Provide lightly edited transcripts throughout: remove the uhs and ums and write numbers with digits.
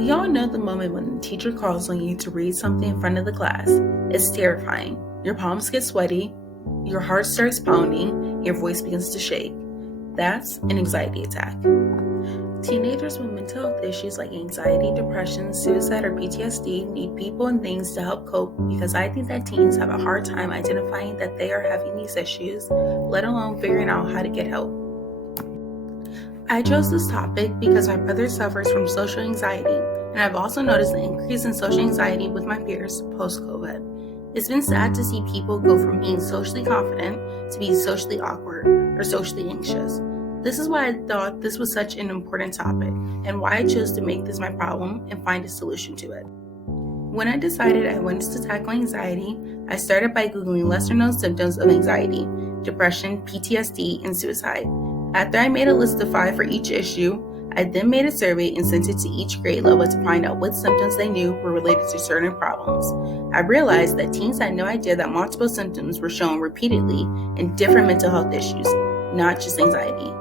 We all know the moment when the teacher calls on you to read something in front of the class. It's terrifying. Your palms get sweaty, your heart starts pounding, your voice begins to shake. That's an anxiety attack. Teenagers with mental health issues like anxiety, depression, suicide, or PTSD need people and things to help cope because I think that teens have a hard time identifying that they are having these issues, let alone figuring out how to get help. I chose this topic because my brother suffers from social anxiety, and I've also noticed an increase in social anxiety with my peers post-COVID. It's been sad to see people go from being socially confident to being socially awkward or socially anxious. This is why I thought this was such an important topic, and why I chose to make this my problem and find a solution to it. When I decided I wanted to tackle anxiety, I started by Googling lesser-known symptoms of anxiety, depression, PTSD, and suicide. After I made a list of 5 for each issue, I then made a survey and sent it to each grade level to find out what symptoms they knew were related to certain problems. I realized that teens had no idea that multiple symptoms were shown repeatedly in different mental health issues, not just anxiety.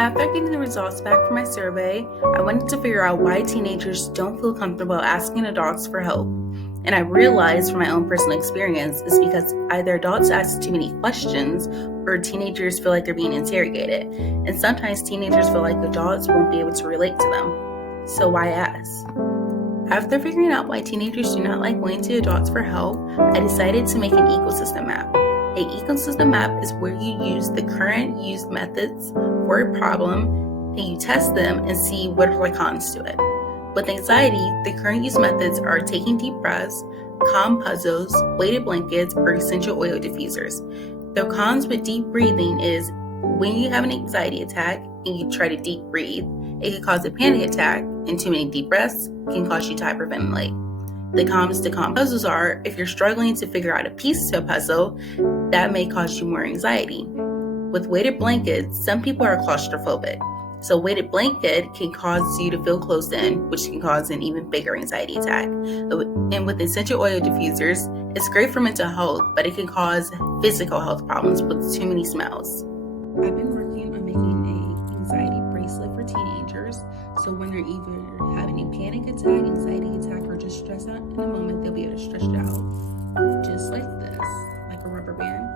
After getting the results back from my survey, I wanted to figure out why teenagers don't feel comfortable asking adults for help. And I realized from my own personal experience it's because either adults ask too many questions or teenagers feel like they're being interrogated. And sometimes teenagers feel like adults won't be able to relate to them. So why ask? After figuring out why teenagers do not like going to adults for help, I decided to make an ecosystem map. An ecosystem map is where you use the current used methods for a problem and you test them and see what are the cons to it. With anxiety, the current use methods are taking deep breaths, calm puzzles, weighted blankets, or essential oil diffusers. The cons with deep breathing is when you have an anxiety attack and you try to deep breathe, it can cause a panic attack, and too many deep breaths can cause you to hyperventilate. The cons to calm puzzles are if you're struggling to figure out a piece to a puzzle, that may cause you more anxiety. With weighted blankets, some people are claustrophobic. So weighted blanket can cause you to feel closed in, which can cause an even bigger anxiety attack. And with essential oil diffusers, it's great for mental health, but it can cause physical health problems with too many smells. I've been working on making an anxiety bracelet for teenagers, so when they're either having a panic attack, anxiety attack, or just stressed out in a moment, they'll be able to stretch it out, just like this, like a rubber band.